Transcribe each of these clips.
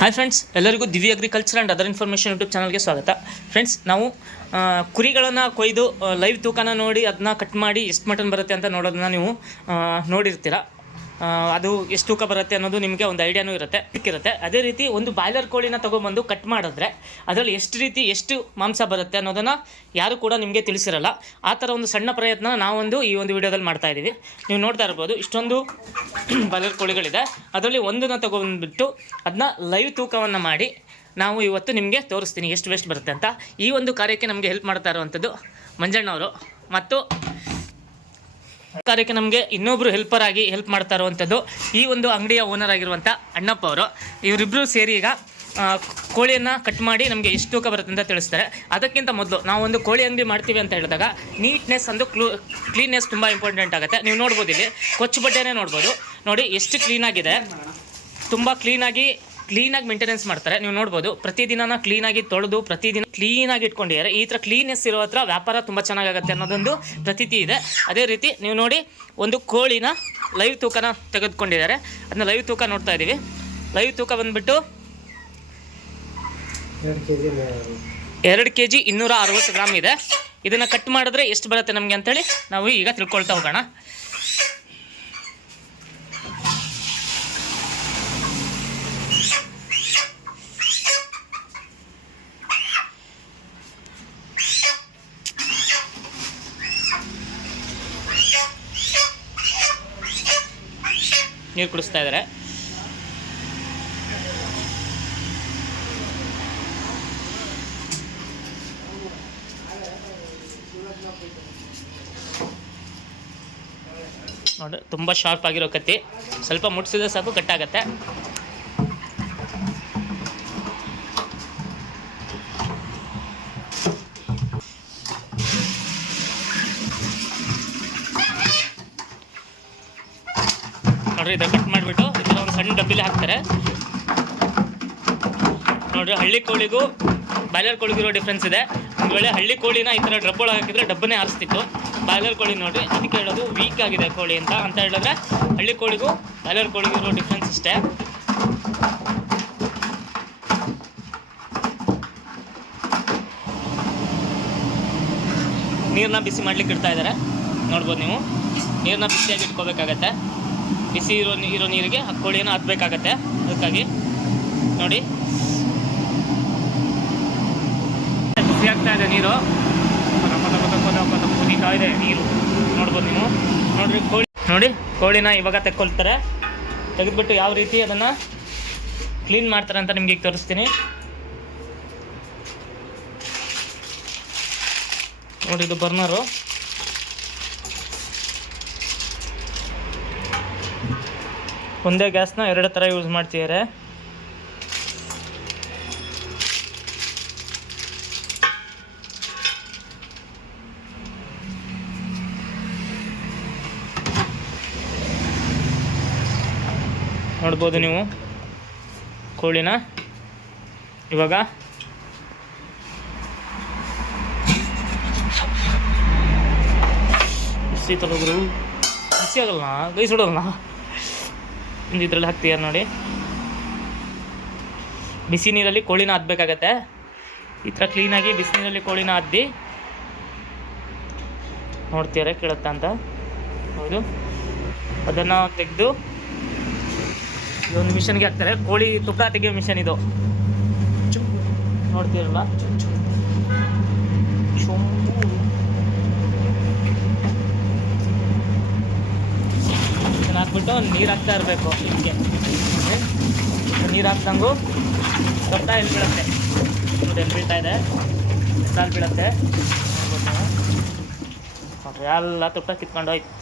Hi friends, ಎಲ್ಲರಿಗೂ ದಿವ್ಯ agriculture and other information YouTube ಚಾನಲ್ಗೆ ಸ್ವಾಗತ. ಫ್ರೆಂಡ್ಸ್, ನಾವು ಕುರಿಗಳನ್ನು ಕೊಯ್ದು ಲೈವ್ ತೂಕನ ನೋಡಿ ಅದನ್ನ ಕಟ್ ಮಾಡಿ ಎಷ್ಟು ಮಟನ್ ಬರುತ್ತೆ ಅಂತ ನೋಡೋದನ್ನ ನೀವು ನೋಡಿರ್ತೀರ. ಅದು ಎಷ್ಟು ತೂಕ ಬರುತ್ತೆ ಅನ್ನೋದು ನಿಮಗೆ ಒಂದು ಐಡಿಯಾನೂ ಸಿಕ್ಕಿರುತ್ತೆ. ಅದೇ ರೀತಿ ಒಂದು ಬಾಯ್ಲರ್ ಕೋಳಿನ ತೊಗೊಂಬಂದು ಕಟ್ ಮಾಡಿದ್ರೆ ಅದರಲ್ಲಿ ಎಷ್ಟು ಮಾಂಸ ಬರುತ್ತೆ ಅನ್ನೋದನ್ನು ಯಾರು ಕೂಡ ನಿಮಗೆ ತಿಳಿಸಿರಲ್ಲ. ಆ ಥರ ಒಂದು ಸಣ್ಣ ಪ್ರಯತ್ನ ನಾವೊಂದು ಈ ಒಂದು ವಿಡಿಯೋದಲ್ಲಿ ಮಾಡ್ತಾ ಇದ್ದೀವಿ. ನೀವು ನೋಡ್ತಾ ಇರ್ಬೋದು, ಇಷ್ಟೊಂದು ಬಾಯ್ಲರ್ ಕೋಳಿಗಳಿದೆ. ಅದರಲ್ಲಿ ಒಂದನ್ನು ತೊಗೊಂಡ್ಬಿಟ್ಟು ಅದನ್ನ ಲೈವ್ ತೂಕವನ್ನು ಮಾಡಿ ನಾವು ಇವತ್ತು ನಿಮಗೆ ತೋರಿಸ್ತೀನಿ ಎಷ್ಟು ವೇಸ್ಟ್ ಬರುತ್ತೆ ಅಂತ. ಈ ಒಂದು ಕಾರ್ಯಕ್ಕೆ ನಮಗೆ ಹೆಲ್ಪ್ ಮಾಡ್ತಾ ಇರುವಂಥದ್ದು ಮಂಜಣ್ಣವರು, ಮತ್ತು ಕಾರ್ಯಕ್ಕೆ ನಮಗೆ ಇನ್ನೊಬ್ಬರು ಹೆಲ್ಪ್ ಮಾಡ್ತಾ ಇರುವಂಥದ್ದು ಈ ಒಂದು ಅಂಗಡಿಯ ಓನರ್ ಆಗಿರುವಂಥ ಅಣ್ಣಪ್ಪ ಅವರು. ಇವರಿಬ್ಬರು ಸೇರಿ ಈಗ ಕೋಳಿಯನ್ನು ಕಟ್ ಮಾಡಿ ನಮಗೆ ಎಷ್ಟು ತೂಕ ಬರುತ್ತೆ ಅಂತ ತಿಳಿಸ್ತಾರೆ. ಅದಕ್ಕಿಂತ ಮೊದಲು ನಾವು ಒಂದು ಕೋಳಿ ಅಂಗಡಿ ಮಾಡ್ತೀವಿ ಅಂತ ಹೇಳಿದಾಗ ನೀಟ್ನೆಸ್ ಕ್ಲೀನ್ನೆಸ್ ತುಂಬ ಇಂಪಾರ್ಟೆಂಟ್ ಆಗುತ್ತೆ. ನೀವು ನೋಡ್ಬೋದು, ಇಲ್ಲಿ ಕೊಚ್ಚು ಬಟ್ಟೆನೇ ನೋಡ್ಬೋದು. ನೋಡಿ ಎಷ್ಟು ಕ್ಲೀನಾಗಿದೆ, ತುಂಬ ಕ್ಲೀನಾಗಿ ಮೇಂಟೆನೆನ್ಸ್ ಮಾಡ್ತಾರೆ. ನೀವು ನೋಡ್ಬೋದು, ಪ್ರತಿದಿನ ಕ್ಲೀನಾಗಿ ತೊಳೆದು ಪ್ರತಿದಿನ ಕ್ಲೀನಾಗಿ ಇಟ್ಕೊಂಡಿದ್ದಾರೆ. ಈ ಥರ ಕ್ಲೀನ್ನೆಸ್ ಇರೋ ಹತ್ರ ವ್ಯಾಪಾರ ತುಂಬ ಚೆನ್ನಾಗಾಗುತ್ತೆ ಅನ್ನೋದೊಂದು ಪ್ರತೀತಿ ಇದೆ. ಅದೇ ರೀತಿ ನೀವು ನೋಡಿ, ಒಂದು ಕೋಳಿನ ಲೈವ್ ತೂಕನ ತೆಗೆದುಕೊಂಡಿದ್ದಾರೆ. ಅದನ್ನ ಲೈವ್ ತೂಕ ನೋಡ್ತಾ ಇದ್ದೀವಿ. ಲೈವ್ ತೂಕ ಬಂದುಬಿಟ್ಟು 2 kg 260 ಗ್ರಾಮ್ ಇದೆ. ಇದನ್ನು ಕಟ್ ಮಾಡಿದ್ರೆ ಎಷ್ಟು ಬರುತ್ತೆ ನಮಗೆ ಅಂತೇಳಿ ನಾವು ಈಗ ತಿಳ್ಕೊಳ್ತಾ ಹೋಗೋಣ. ನೀರು ಕುಡಿಸ್ತಾ ಇದ್ದಾರೆ. ನೋಡಿ, ತುಂಬ ಶಾರ್ಪ್ ಆಗಿರೋ ಕತ್ತಿ, ಸ್ವಲ್ಪ ಮುಟ್ಸಿದ್ರೆ ಸಾಕು ಕಟ್ಟಾಗತ್ತೆ. ನೋಡ್ರಿ, ಇದನ್ನು ಕಟ್ ಮಾಡಿಬಿಟ್ಟು ಇದನ್ನ ಒಂದು ಸಣ್ಣ ಡಬ್ಬಿಲಿ ಹಾಕ್ತಾರೆ. ನೋಡ್ರಿ, ಹಳ್ಳಿ ಕೋಳಿಗೂ ಬಾಯ್ಲರ್ ಕೋಳಿಗೂ ಇರೋ ಡಿಫ್ರೆನ್ಸ್ ಇದೆ. ಒಂದು ವೇಳೆ ಹಳ್ಳಿ ಕೋಳಿನ ಈ ಥರ ಡಬ್ಬೊಳಗೆ ಹಾಕಿದ್ರೆ ಡಬ್ಬನೇ ಆರಿಸ್ತಿತ್ತು. ಬಾಯ್ಲರ್ ಕೋಳಿ ನೋಡ್ರಿ, ಅದಕ್ಕೆ ಹೇಳೋದು ವೀಕ್ ಆಗಿದೆ ಕೋಳಿ ಅಂತ ಹೇಳಿದ್ರೆ ಹಳ್ಳಿ ಕೋಳಿಗೂ ಬಾಯ್ಲರ್ ಕೋಳಿಗೂ ಇರೋ ಡಿಫ್ರೆನ್ಸ್ ಇಷ್ಟೇ. ನೀರನ್ನ ಬಿಸಿ ಮಾಡ್ಲಿಕ್ಕೆ ಇಡ್ತಾ ಇದ್ದಾರೆ. ನೋಡ್ಬೋದು ನೀವು, ನೀರನ್ನ ಬಿಸಿಯಾಗಿ ಇಟ್ಕೋಬೇಕಾಗತ್ತೆ. ಬಿಸಿ ಇರೋ ನೀರಿಗೆ ಆ ಕೋಳಿಯನ್ನು ಹತ್ಬೇಕಾಗತ್ತೆ. ಅದಕ್ಕಾಗಿ ನೋಡಿ, ಬಿಸಿ ಆಗ್ತಾ ಇದೆ ನೀರು, ಕುದೀತಾ ಇದೆ ನೀರು. ನೋಡ್ಬೋದು ನೀವು. ನೋಡಿ ಕೋಳಿನ ಇವಾಗ ತೆಕ್ಕೊಳ್ತಾರೆ. ತೆಗೆದುಬಿಟ್ಟು ಯಾವ ರೀತಿ ಅದನ್ನು ಕ್ಲೀನ್ ಮಾಡ್ತಾರೆ ಅಂತ ನಿಮ್ಗೆ ಈಗ ತೋರಿಸ್ತೀನಿ. ನೋಡಿ, ಇದು ಬರ್ನರು. ಒಂದೇ ಗ್ಯಾಸ್ನ 2 ಥರ ಯೂಸ್ ಮಾಡ್ತಿದ್ದಾರೆ. ನೋಡ್ಬೋದು ನೀವು ಕೋಳಿನ ಇವಾಗ ಬಿಸಿ ತಗೋದ್ರು, ಬಿಸಿ ಆಗಲ್ಲ, ಕೈ ಸುಡೋಲ್ಲ. ಒಂದು ಇದರಲ್ಲಿ ಹಾಕ್ತೀಯಾರ ನೋಡಿ, ಬಿಸಿ ನೀರಲ್ಲಿ ಕೋಳಿನ ಹದ್ಬೇಕಾಗತ್ತೆ. ಈ ಥರ ಕ್ಲೀನಾಗಿ ಬಿಸಿ ನೀರಲ್ಲಿ ಕೋಳಿನ ಹದ್ದಿ ನೋಡ್ತೀಯಾರೆ ಕೇಳುತ್ತಾ ಅಂತ. ಹೌದು, ಅದನ್ನು ತೆಗೆದು ಒಂದು ಮಿಷನ್ಗೆ ಹಾಕ್ತಾರೆ. ಕೋಳಿ ತುಪ್ಪ ತೆಗೆಯೋ ಮಿಷನ್ ಇದು. ನೋಡ್ತೀರಲ್ಲ, ಹಾಕ್ಬಿಟ್ಟು ನೀರು ಹಾಕ್ತಾ ಇರಬೇಕು. ಹಿಂಗೆ ನೀರು ಹಾಕ್ದಂಗೂ ತೊಟ್ಟ ಎಲ್ಲಿ ಬೀಳುತ್ತೆ ನೋಡಿ, ಎಲ್ಲಿ ಬೀಳ್ತಾ ಇದೆ, ಸಾಲು ಬೀಳುತ್ತೆ. ನೋಡ್ರಿ, ಎಲ್ಲ ತುಪ್ಪ ಕಿತ್ಕೊಂಡು ಹೋಯ್ತು.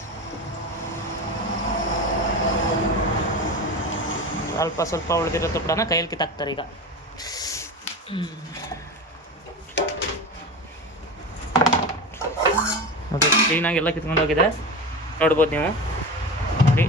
ಸ್ವಲ್ಪ ಉಳಿದಿರೋ ತುಪ್ಪಡನ ಕೈಯಲ್ಲಿ ಕಿತ್ತಾಕ್ತಾರೆ ಈಗ. ಅದು ಕ್ಲೀನಾಗಿ ಎಲ್ಲ ಕಿತ್ಕೊಂಡು ಹೋಗಿದೆ. ನೋಡ್ಬೋದು ನೀವು. ನೋಡಿ,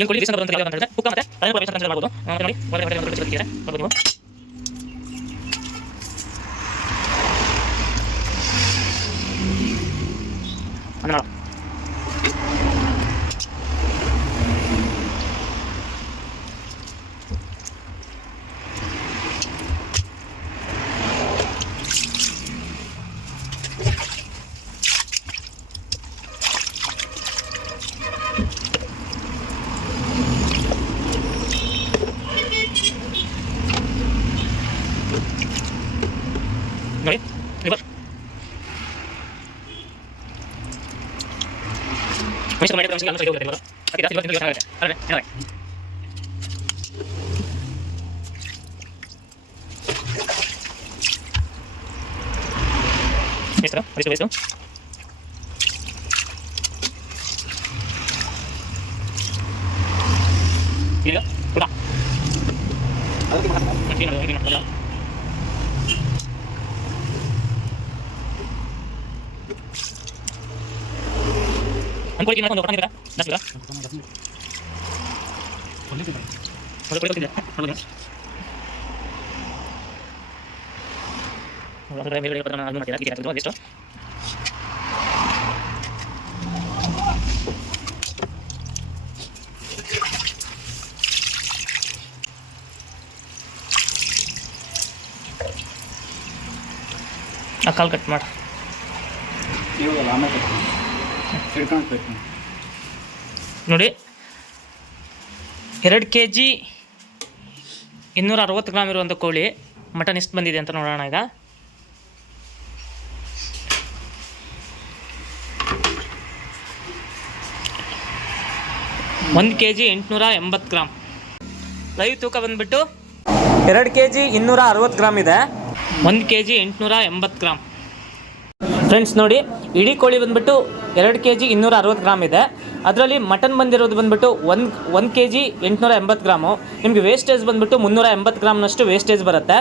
ಏನು ಕೊಡಿ ರೀಸನ್ ಬರುವಂತ ಅಂತಂದ್ರೆ ಕುಕ್ಕ ಮತ್ತೆ ಅದನ್ನು ಕೂಡ ಕನ್ಸಿಡರ್ ಮಾಡಬಹುದು. ಮತ್ತೆ ನೋಡಿ ಹೊರಗಡೆ ಒಂದು ಚಿಕ್ಕ ಬರ್ಬೋದು ನೀವು. ಅನ್ನೋಣ ನೋಡಿ ಲಿವರ್ ಮೈಸೂರು ಮಾಡಿದ್ರೆ ಒಂದು ಎಲ್ಲ ಸರಿ ಹೋಗುತ್ತೆ ಲಿವರ್ ಅದಕ್ಕೆ ಜಾಸ್ತಿ ಲಿವರ್ ತಿಂದ್ರೆ ಆಗುತ್ತೆ ಅರೆ ನೋಡಿ ಎಷ್ಟು ಈಗ ಕೂಡ ಅದಕ್ಕೆ ಮಾಡ್ತಾರೆ ಅನ್ಕೊಳ್ಳಿ ನಾನು ಒಂದು ಹೊರನಿಲ್ಲ ನಸ್ಬಿರ ಒಂದು ಕೊಡಿ ಕೊಡ್ತಿದ್ದೆ ಹೊರಗಡೆ ಮೇಲೆ ಪದನ ಅದು ಮಾಡ್ತೀರಾ ಇದಕ್ಕೆ ಅದು ಎಷ್ಟು ಆ ಕಾಲ್ ಕಟ್ ಮಾಡು ನೋಡಿ 2 kg 260 ಗ್ರಾಮ್ ಇರುವಂಥ ಕೋಳಿ ಮಟನ್ ಎಷ್ಟು ಬಂದಿದೆ ಅಂತ ನೋಡೋಣ. ಈಗ ಒಂದು kg 880 ಗ್ರಾಮ್. ಲೈವ್ ತೂಕ ಬಂದುಬಿಟ್ಟು 2 kg 260 ಗ್ರಾಮ್ ಇದೆ. 1 kg 880 ಗ್ರಾಮ್. ಫ್ರೆಂಡ್ಸ್ ನೋಡಿ, ಇಡೀ ಕೋಳಿ ಬಂದುಬಿಟ್ಟು 2 kg 260 ಗ್ರಾಮ್ ಇದೆ. ಅದರಲ್ಲಿ ಮಟನ್ ಬಂದಿರೋದು ಬಂದುಬಿಟ್ಟು 1 kg 880 ಗ್ರಾಮು. ನಿಮಗೆ ವೇಸ್ಟೇಜ್ ಬಂದುಬಿಟ್ಟು 380 ಗ್ರಾಮ್ನಷ್ಟು ವೇಸ್ಟೇಜ್ ಬರುತ್ತೆ.